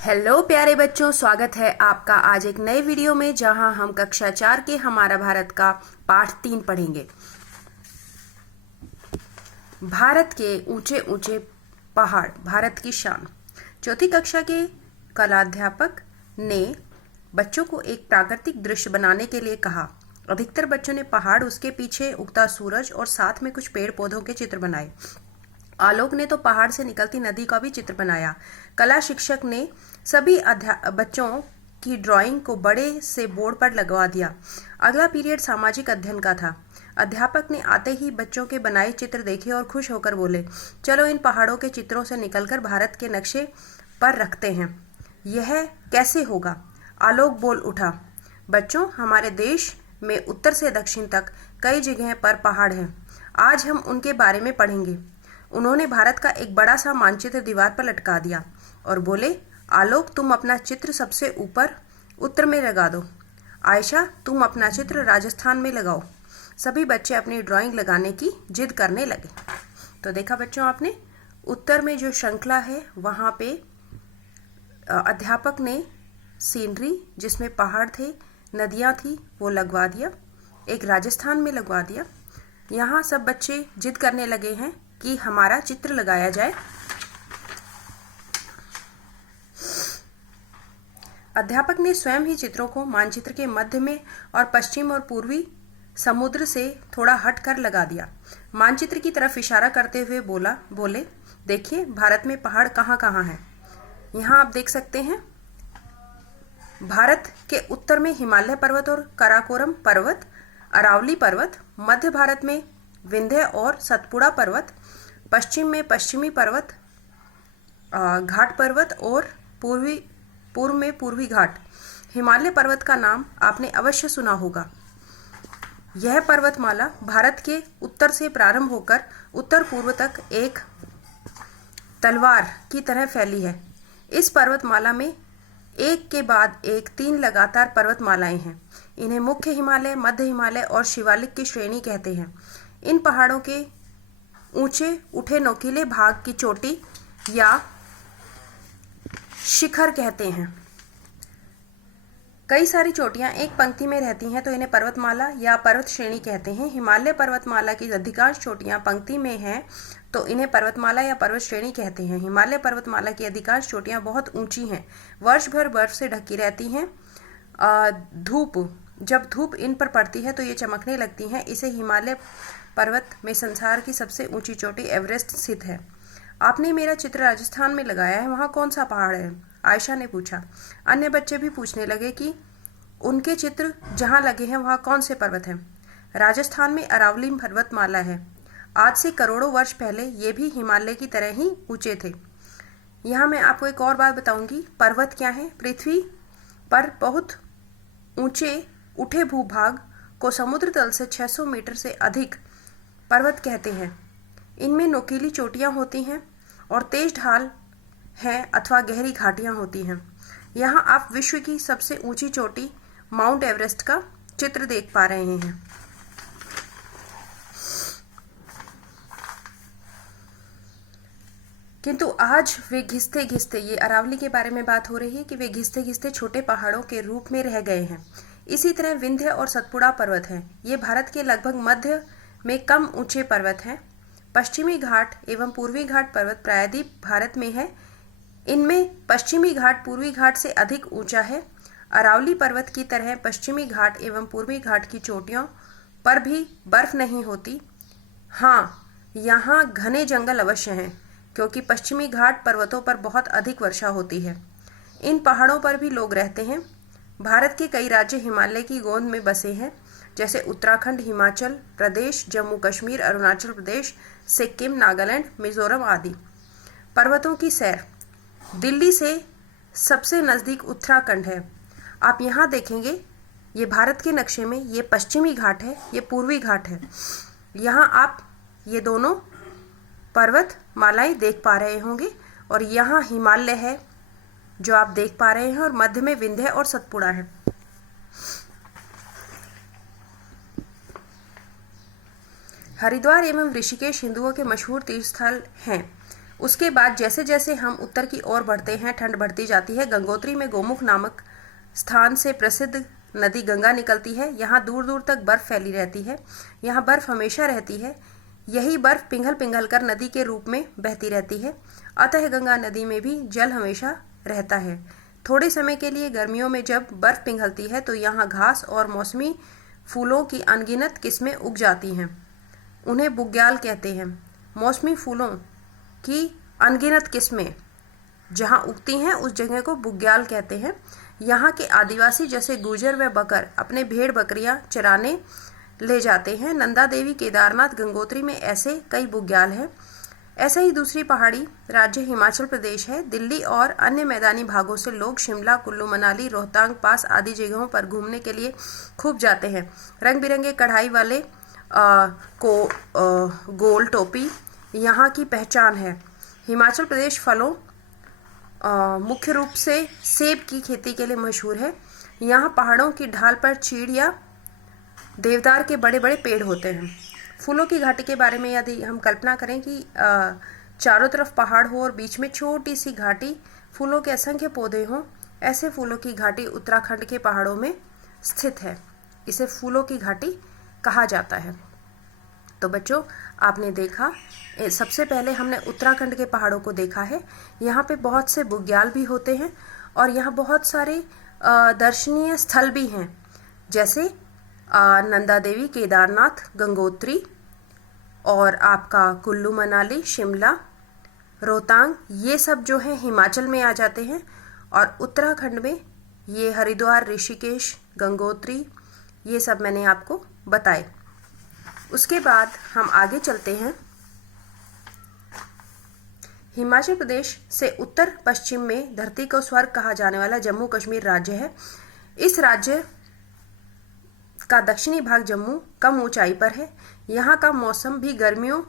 Hello प्यारे बच्चों, स्वागत है आपका आज एक नए वीडियो में जहां हम कक्षा 4 के हमारा भारत का पाठ 3 पढ़ेंगे। भारत के ऊंचे ऊंचे पहाड़, भारत की शान। चौथी कक्षा के कलाध्यापक ने बच्चों को एक प्राकृतिक दृश्य बनाने के लिए कहा। अधिकतर बच्चों ने पहाड़, उसके पीछे उगता सूरज और साथ में कुछ पेड़ पौधों के चित्र बनाए। आलोक ने तो पहाड़ से निकलती नदी का भी चित्र बनाया। कला शिक्षक ने सभी बच्चों की ड्राइंग को बड़े से बोर्ड पर लगवा दिया। अगला पीरियड सामाजिक अध्ययन का था। अध्यापक ने आते ही बच्चों के बनाए चित्र देखे और खुश होकर बोले, चलो इन पहाड़ों के चित्रों से निकलकर भारत के नक्शे पर रखते हैं। यह कैसे होगा? आलोक बोल उठा, बच्चों, हमारे देश में उत्तर से दक्षिण तक कई जगह पर पहाड़ हैं। आज हम उनके बारे में पढ़ेंगे। उन्होंने भारत का एक बड़ा सा मानचित्र दीवार पर लटका दिया और बोले, आलोक, तुम अपना चित्र सबसे ऊपर उत्तर में लगा दो। आयशा, तुम अपना चित्र राजस्थान में लगाओ। सभी बच्चे अपनी ड्राइंग लगाने की जिद करने लगे। तो देखा बच्चों आपने, उत्तर में जो श्रृंखला है वहाँ पे अध्यापक ने सीनरी जिसमें पहाड़ थे, नदियाँ थी, वो लगवा दिया। एक राजस्थान में लगवा दिया। यहाँ सब बच्चे जिद करने लगे हैं कि हमारा चित्र लगाया जाए। अध्यापक ने स्वयं ही चित्रों को मानचित्र के मध्य में और पश्चिम और पूर्वी समुद्र से थोड़ा हट कर लगा दिया। मानचित्र की तरफ इशारा करते हुए बोले, देखिए भारत में पहाड़ कहाँ कहाँ हैं। यहाँ आप देख सकते हैं, भारत के उत्तर में हिमालय पर्वत और काराकोरम पर्वत, अरावली पर्वत, मध्य भारत में विंध्य और सतपुड़ा पर्वत, पश्चिम में पश्चिमी पर्वत, घाट पर्वत और पूर्व में पूर्वी घाट। हिमालय पर्वत का नाम आपने अवश्य सुना होगा। यह पर्वतमाला भारत के उत्तर से प्रारंभ होकर उत्तर पूर्व तक एक तलवार की तरह फैली है। इस पर्वतमाला में एक के बाद एक 3 लगातार पर्वतमालाएं हैं। इन्हें मुख्य हिमालय, मध्य हिमालय और शिवालिक की श्रेणी कहते हैं। इन पहाड़ों के ऊंचे उठे नोकीले भाग की चोटी या शिखर कहते हैं। कई सारी चोटियां एक पंक्ति में रहती हैं तो इन्हें पर्वतमाला या पर्वत श्रेणी कहते हैं। हिमालय पर्वतमाला की अधिकांश चोटियां पंक्ति में हैं तो इन्हें पर्वतमाला या पर्वत श्रेणी कहते हैं। हिमालय पर्वतमाला की अधिकांश चोटियां बहुत ऊंची हैं, वर्ष भर बर्फ से ढकी रहती हैं। जब धूप इन पर पड़ती है तो ये चमकने लगती हैं। इसे हिमालय पर्वत में संसार की सबसे ऊंची चोटी एवरेस्ट स्थित है। आपने मेरा चित्र राजस्थान में लगाया है, वहाँ कौन सा पहाड़ है? आयशा ने पूछा। अन्य बच्चे भी पूछने लगे कि उनके चित्र जहाँ लगे हैं वहाँ कौन से पर्वत हैं। राजस्थान में अरावली पर्वतमाला है। आज से करोड़ों वर्ष पहले ये भी हिमालय की तरह ही ऊंचे थे। यहाँ मैं आपको एक और बात बताऊंगी, पर्वत क्या है। पृथ्वी पर बहुत ऊंचे उठे भूभाग को समुद्र तल से 600 मीटर से अधिक पर्वत कहते हैं। इनमें नोकीली चोटियां होती हैं और तेज ढाल हैं अथवा गहरी घाटियां होती हैं। यहाँ आप विश्व की सबसे ऊंची चोटी माउंट एवरेस्ट का चित्र देख पा रहे हैं। किंतु आज वे घिसते घिसते, ये अरावली के बारे में बात हो रही है कि वे घिसते घिसते छोटे पहाड़ों के रूप में रह गए हैं। इसी तरह विंध्य और सतपुड़ा पर्वत हैं। ये भारत के लगभग मध्य में कम ऊंचे पर्वत हैं। पश्चिमी घाट एवं पूर्वी घाट पर्वत प्रायद्वीप भारत में है। इनमें पश्चिमी घाट पूर्वी घाट से अधिक ऊंचा है। अरावली पर्वत की तरह पश्चिमी घाट एवं पूर्वी घाट की चोटियों पर भी बर्फ नहीं होती। हाँ, यहाँ घने जंगल अवश्य हैं क्योंकि पश्चिमी घाट पर्वतों पर बहुत अधिक वर्षा होती है। इन पहाड़ों पर भी लोग रहते हैं। भारत के कई राज्य हिमालय की गोद में बसे हैं, जैसे उत्तराखंड, हिमाचल प्रदेश, जम्मू कश्मीर, अरुणाचल प्रदेश, सिक्किम, नागालैंड, मिजोरम आदि। पर्वतों की सैर। दिल्ली से सबसे नज़दीक उत्तराखंड है। आप यहाँ देखेंगे, ये भारत के नक्शे में ये पश्चिमी घाट है, ये पूर्वी घाट है। यहाँ आप ये दोनों पर्वत मालाएं देख पा रहे होंगे और यहाँ हिमालय है जो आप देख पा रहे हैं और मध्य में विंध्य और सतपुड़ा है। हरिद्वार एवं ऋषिकेश हिंदुओं के मशहूर तीर्थ स्थल हैं। उसके बाद जैसे जैसे हम उत्तर की ओर बढ़ते हैं ठंड बढ़ती जाती है। गंगोत्री में गोमुख नामक स्थान से प्रसिद्ध नदी गंगा निकलती है। यहाँ दूर दूर तक बर्फ फैली रहती है। यहाँ बर्फ हमेशा रहती है। यही बर्फ पिघल पिघल कर नदी के रूप में बहती रहती है। अतः गंगा नदी में भी जल हमेशा रहता है। थोड़े समय के लिए गर्मियों में जब बर्फ पिघलती है तो यहाँ घास और मौसमी फूलों की अनगिनत किस्में उग जाती हैं। उन्हें बुग्याल कहते हैं। मौसमी फूलों की अनगिनत किस्में जहाँ उगती हैं उस जगह को बुग्याल कहते हैं। यहाँ के आदिवासी जैसे गुर्जर व बकर अपने भेड़ बकरियां चराने ले जाते हैं। नंदा देवी, केदारनाथ, गंगोत्री में ऐसे कई बुग्याल हैं। ऐसा ही दूसरी पहाड़ी राज्य हिमाचल प्रदेश है। दिल्ली और अन्य मैदानी भागों से लोग शिमला, कुल्लू मनाली, रोहतांग पास आदि जगहों पर घूमने के लिए खूब जाते हैं। रंग बिरंगे कढ़ाई वाले गोल टोपी यहाँ की पहचान है। हिमाचल प्रदेश फलों मुख्य रूप से सेब की खेती के लिए मशहूर है। यहाँ पहाड़ों की ढाल पर चीड़ या देवदार के बड़े बड़े पेड़ होते हैं। फूलों की घाटी के बारे में यदि हम कल्पना करें कि चारों तरफ पहाड़ हो और बीच में छोटी सी घाटी, फूलों के असंख्य पौधे हों, ऐसे फूलों की घाटी उत्तराखंड के पहाड़ों में स्थित है। इसे फूलों की घाटी कहा जाता है। तो बच्चों, आपने देखा, सबसे पहले हमने उत्तराखंड के पहाड़ों को देखा है। यहाँ पे बहुत से बुग्याल भी होते हैं और यहाँ बहुत सारे दर्शनीय स्थल भी हैं, जैसे नंदा देवी, केदारनाथ, गंगोत्री और आपका कुल्लू मनाली, शिमला, रोहतांग, ये सब जो है हिमाचल में आ जाते हैं। और उत्तराखंड में ये हरिद्वार, ऋषिकेश, गंगोत्री, ये सब मैंने आपको बताए। उसके बाद हम आगे चलते हैं। हिमाचल प्रदेश से उत्तर पश्चिम में धरती को स्वर्ग कहा जाने वाला जम्मू कश्मीर राज्य है। इस राज्य का दक्षिणी भाग जम्मू कम ऊंचाई पर है। यहाँ का मौसम भी गर्मियों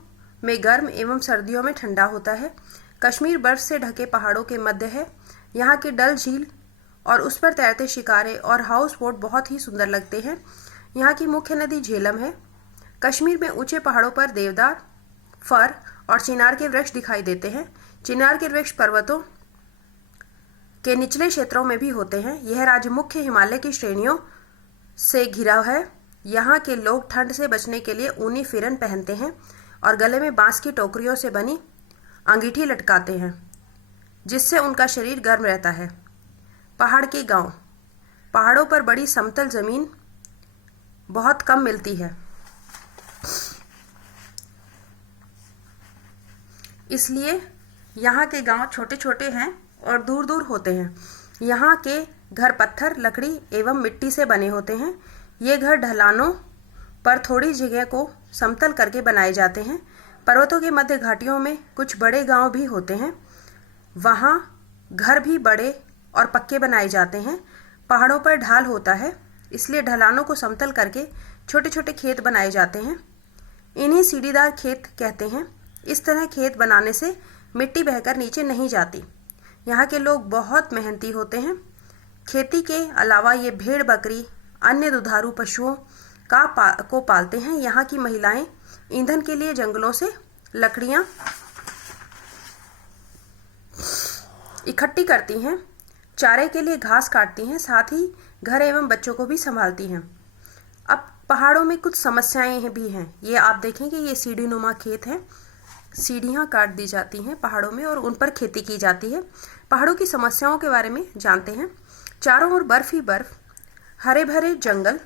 में गर्म एवं सर्दियों में ठंडा होता है। कश्मीर बर्फ से ढके पहाड़ों के मध्य है। यहाँ की डल झील और उस पर तैरते शिकारे और हाउस बोट बहुत ही सुंदर लगते हैं। यहाँ की मुख्य नदी झेलम है। कश्मीर में ऊंचे पहाड़ों पर देवदार, फर और चिनार के वृक्ष दिखाई देते हैं। चिनार के वृक्ष पर्वतों के निचले क्षेत्रों में भी होते हैं। यह राज्य मुख्य हिमालय की श्रेणियों से घिरा है। यहाँ के लोग ठंड से बचने के लिए ऊनी फिरन पहनते हैं और गले में बांस की टोकरियों से बनी अंगीठी लटकाते हैं, जिससे उनका शरीर गर्म रहता है। पहाड़ के गांव। पहाड़ों पर बड़ी समतल जमीन बहुत कम मिलती है, इसलिए यहाँ के गांव छोटे छोटे हैं और दूर दूर होते हैं। यहाँ के घर पत्थर, लकड़ी एवं मिट्टी से बने होते हैं। ये घर ढलानों पर थोड़ी जगह को समतल करके बनाए जाते हैं। पर्वतों के मध्य घाटियों में कुछ बड़े गांव भी होते हैं। वहाँ घर भी बड़े और पक्के बनाए जाते हैं। पहाड़ों पर ढाल होता है, इसलिए ढलानों को समतल करके छोटे छोटे खेत बनाए जाते हैं। इन्हीं सीढ़ीदार खेत कहते हैं। इस तरह खेत बनाने से मिट्टी बहकर नीचे नहीं जाती। यहाँ के लोग बहुत मेहनती होते हैं। खेती के अलावा ये भेड़, बकरी, अन्य दुधारू पशुओं को पालते हैं। यहाँ की महिलाएं ईंधन के लिए जंगलों से लकड़ियाँ इकट्ठी करती हैं, चारे के लिए घास काटती हैं, साथ ही घर एवं बच्चों को भी संभालती हैं। अब पहाड़ों में कुछ समस्याएं भी हैं। ये आप देखेंगे, ये सीढ़ी नुमा खेत हैं। सीढ़ियाँ काट दी जाती हैं पहाड़ों में और उन पर खेती की जाती है। पहाड़ों की समस्याओं के बारे में जानते हैं। चारों ओर बर्फ ही बर्फ, हरे भरे जंगल,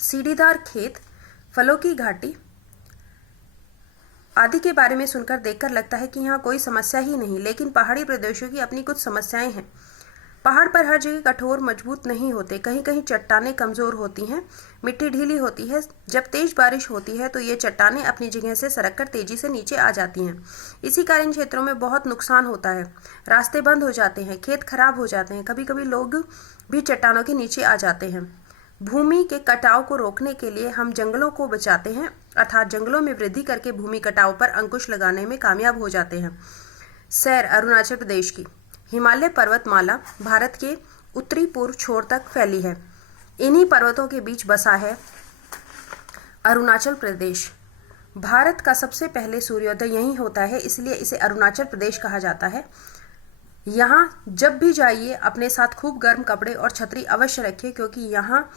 सीढ़ीदार खेत, फलों की घाटी आदि के बारे में सुनकर देखकर लगता है कि यहाँ कोई समस्या ही नहीं, लेकिन पहाड़ी प्रदेशों की अपनी कुछ समस्याएं हैं। पहाड़ पर हर जगह कठोर मजबूत नहीं होते। कहीं कहीं चट्टानें कमजोर होती हैं, मिट्टी ढीली होती है। जब तेज बारिश होती है तो ये चट्टानें अपनी जगह से सरककर तेजी से नीचे आ जाती हैं। इसी कारण क्षेत्रों में बहुत नुकसान होता है। रास्ते बंद हो जाते हैं, खेत खराब हो जाते हैं। कभी कभी लोग भी चट्टानों के नीचे आ जाते हैं। भूमि के कटाव को रोकने के लिए हम जंगलों को बचाते हैं, अर्थात जंगलों में वृद्धि करके भूमि कटाव पर अंकुश लगाने में कामयाब हो जाते हैं। सैर अरुणाचल प्रदेश की। हिमालय पर्वतमाला भारत के उत्तरी पूर्व छोर तक फैली है। इन्हीं पर्वतों के बीच बसा है अरुणाचल प्रदेश। भारत का सबसे पहले सूर्योदय यहीं होता है, इसलिए इसे अरुणाचल प्रदेश कहा जाता है। यहाँ जब भी जाइए अपने साथ खूब गर्म कपड़े और छतरी अवश्य रखिए, क्योंकि यहाँ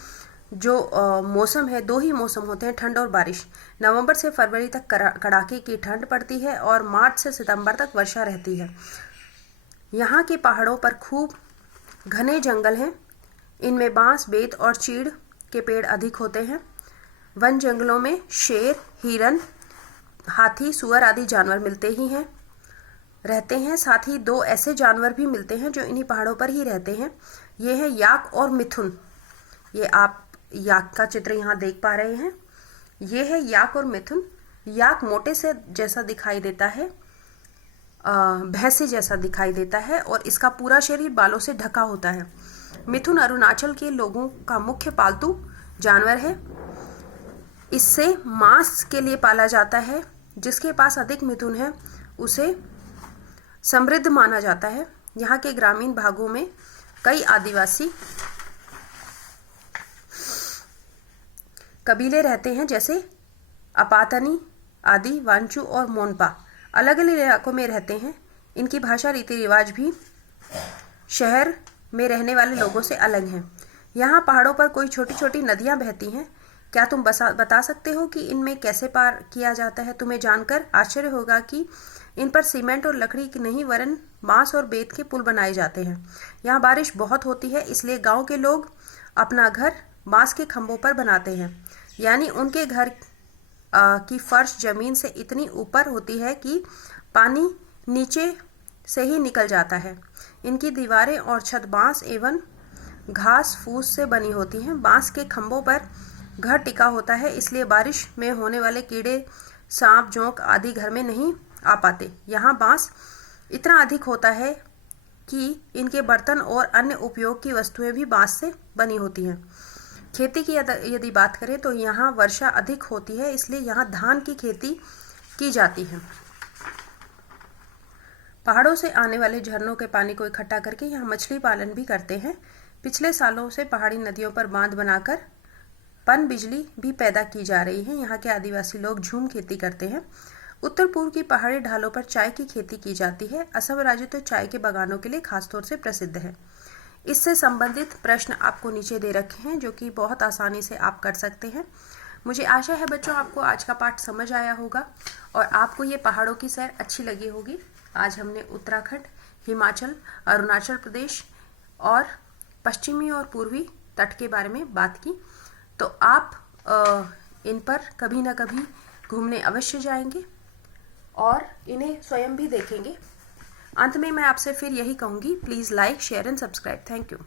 जो मौसम है, दो ही मौसम होते हैं, ठंड और बारिश। नवंबर से फरवरी तक कड़ाके की ठंड पड़ती है और मार्च से सितंबर तक वर्षा रहती है। यहाँ के पहाड़ों पर खूब घने जंगल हैं। इनमें बांस, बेत और चीड़ के पेड़ अधिक होते हैं। वन जंगलों में शेर, हिरन, हाथी, सुअर आदि जानवर मिलते ही हैं, रहते हैं। साथ ही दो ऐसे जानवर भी मिलते हैं जो इन्हीं पहाड़ों पर ही रहते हैं। ये है याक और मिथुन। ये आप याक का चित्र यहाँ देख पा रहे हैं। ये है याक और मिथुन। याक मोटे से जैसा दिखाई देता है, भैंसे जैसा दिखाई देता है और इसका पूरा शरीर बालों से ढका होता है। मिथुन अरुणाचल के लोगों का मुख्य पालतू जानवर है। इससे मांस के लिए पाला जाता है। जिसके पास अधिक मिथुन है उसे समृद्ध माना जाता है। यहाँ के ग्रामीण भागों में कई आदिवासी कबीले रहते हैं, जैसे अपातनी आदि, वांचू और मोनपा अलग अलग इलाकों में रहते हैं। इनकी भाषा, रीति रिवाज भी शहर में रहने वाले लोगों से अलग हैं। यहाँ पहाड़ों पर कोई छोटी छोटी नदियाँ बहती हैं। क्या तुम बता सकते हो कि इनमें कैसे पार किया जाता है? तुम्हें जानकर आश्चर्य होगा कि इन पर सीमेंट और लकड़ी की नहीं वरन बांस और बेत के पुल बनाए जाते हैं। यहाँ बारिश बहुत होती है, इसलिए गांव के लोग अपना घर बांस के खंभों पर बनाते हैं। यानी उनके घर की फर्श जमीन से इतनी ऊपर होती है कि पानी नीचे से ही निकल जाता है। इनकी दीवारें और छत बांस एवं घास फूस से बनी होती हैं। बांस के खंभों पर घर टिका होता है, इसलिए बारिश में होने वाले कीड़े, सांप, जोंक आदि घर में नहीं आ पाते। यहाँ बांस इतना अधिक होता है कि इनके बर्तन और अन्य उपयोग की वस्तुएं भी बांस से बनी होती हैं। खेती की यदि बात करें तो यहाँ वर्षा अधिक होती है, इसलिए यहाँ धान की खेती की जाती है। पहाड़ों से आने वाले झरनों के पानी को इकट्ठा करके यहाँ मछली पालन भी करते हैं। पिछले सालों से पहाड़ी नदियों पर बांध बनाकर पन बिजली भी पैदा की जा रही है। यहाँ के आदिवासी लोग झूम खेती करते हैं। उत्तर पूर्व की पहाड़ी ढालों पर चाय की खेती की जाती है। असम राज्य तो चाय के बागानों के लिए खासतौर से प्रसिद्ध है। इससे संबंधित प्रश्न आपको नीचे दे रखे हैं, जो कि बहुत आसानी से आप कर सकते हैं। मुझे आशा है बच्चों आपको आज का पाठ समझ आया होगा और आपको ये पहाड़ों की सैर अच्छी लगी होगी। आज हमने उत्तराखंड, हिमाचल, अरुणाचल प्रदेश और पश्चिमी और पूर्वी तट के बारे में बात की। तो आप इन पर कभी ना कभी घूमने अवश्य जाएंगे और इन्हें स्वयं भी देखेंगे। अंत में मैं आपसे फिर यही कहूँगी, please like, share and subscribe. Thank you.